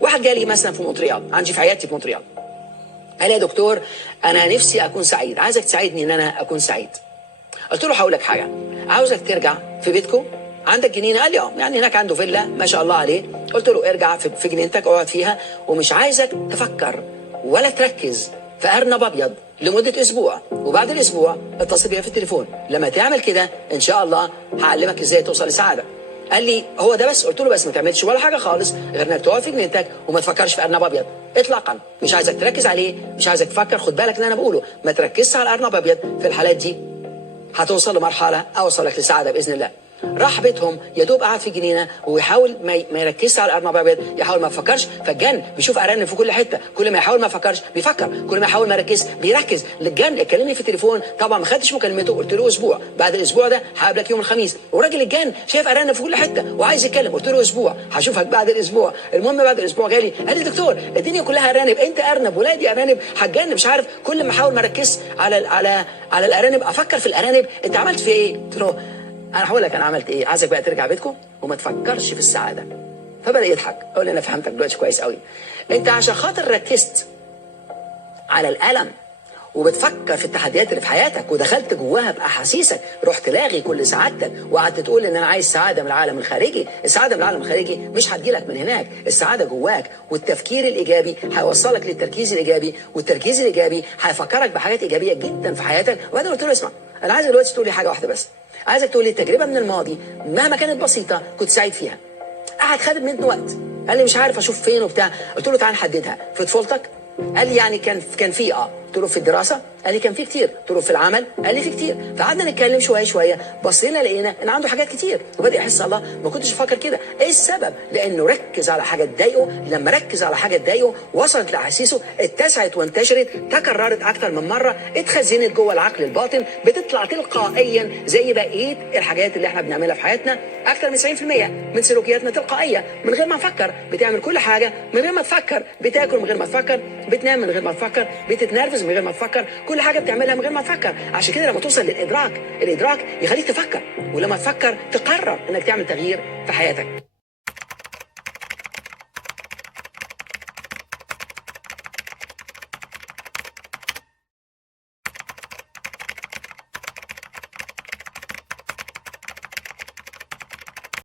واحد جالي مثلا في مونتريال، عندي في عيادتي في مونتريال، قال لي يا دكتور انا نفسي اكون سعيد، عايزك تساعدني ان انا اكون سعيد. قلت له هقول لك حاجه، عاوزك ترجع في بيتكم، عندك جنينه؟ قال لي اه، يعني هناك عنده فيلا ما شاء الله عليه. قلت له ارجع في جنينتك اقعد فيها، ومش عايزك تفكر ولا تركز في ارنب ابيض لمده اسبوع، وبعد الاسبوع اتصل بيا في التليفون. لما تعمل كده ان شاء الله هعلمك ازاي توصل لسعاده. قال لي هو ده بس؟ قلت له بس ما تعملش ولا حاجه خالص غير انك تقعد في جنينتك وما تفكرش في ارنب ابيض اطلاقا، مش عايزك تركز عليه، مش عايزك تفكر. خد بالك اللي انا بقوله، ما تركزش على الارنب ابيض. في الحالات دي هتوصل لمرحله اوصلك لسعاده باذن الله. راح بيتهم، يا دوب قعد في جنينه ويحاول ما يركزش على الارنب الابيض، يحاول ما يفكرش. فالجن بيشوف ارانب في كل حته، كل ما يحاول ما يفكرش بيفكر، كل ما يحاول ما يركز بيركز. الجن كلمني في التليفون، طبعا ما خدتش مكالمته، قلت له اسبوع، بعد الاسبوع ده هقابلك يوم الخميس. وراجل الجن شايف ارانب في كل حته وعايز يتكلم، قلت له اسبوع هشوفك بعد الاسبوع. المهم بعد الاسبوع جالي قال لي دكتور الدنيا كلها ارانب، انت ارنب ولادي ارانب، هتجن مش عارف، كل ما احاول ما اركز على الارانب افكر في الارانب. انت عملت في ايه؟ قلت له انا هقول لك انا عملت ايه، عايزك بقى ترجع بيتكم وما تفكرش في السعاده. فبدا يضحك، اقول لي انا فهمتك دلوقتي كويس قوي. انت عشان خاطر ركزت على الالم وبتفكر في التحديات اللي في حياتك ودخلت جواها باحاسيسك، رحت لاغي كل سعادتك وقعدت تقول ان انا عايز سعاده من العالم الخارجي. السعاده من العالم الخارجي مش هتجيلك من هناك، السعاده جواك. والتفكير الايجابي هيوصلك للتركيز الايجابي، والتركيز الايجابي هيفكرك بحاجات ايجابيه جدا في حياتك. وبعدين قلت له اسمع، انا عايزك دلوقتي تقول لي حاجه واحده بس، عايزك تقول لي التجربه من الماضي مهما كانت بسيطه كنت سعيد فيها، قعد خد منه وقت. قال لي مش عارف اشوف فين وبتاع. قلت له تعال نحددها. في طفولتك؟ قال لي يعني كان في قلت له في الدراسه؟ قال لي كان في كتير. قلت له في العمل؟ قال لي في كتير. فقعدنا نتكلم شويه شويه، بصينا لقينا ان عنده حاجات كتير، وبدا يحس الله ما كنتش افكر كده. ايه السبب؟ لانه ركز على حاجه تضايقه. لما ركز على حاجه تضايقه وصلت لاحاسيسه، اتسعت وانتشرت، تكررت اكتر من مره، اتخزنت جوه العقل الباطن، بتطلع تلقائيا زي بقيه الحاجات اللي احنا بنعملها في حياتنا. اكتر من 90% من سلوكياتنا تلقائيه من غير ما نفكر. بتعمل كل حاجه من غير ما تفكر، بتاكل من غير ما تفكر، بتنام من غير ما تفكر، بتتنرفز من غير ما تفكر، كل حاجه بتعملها من غير ما تفكر. عشان كده لما توصل للادراك، الادراك يخليك تفكر، ولما تفكر تقرر انك تعمل تغيير في حياتك.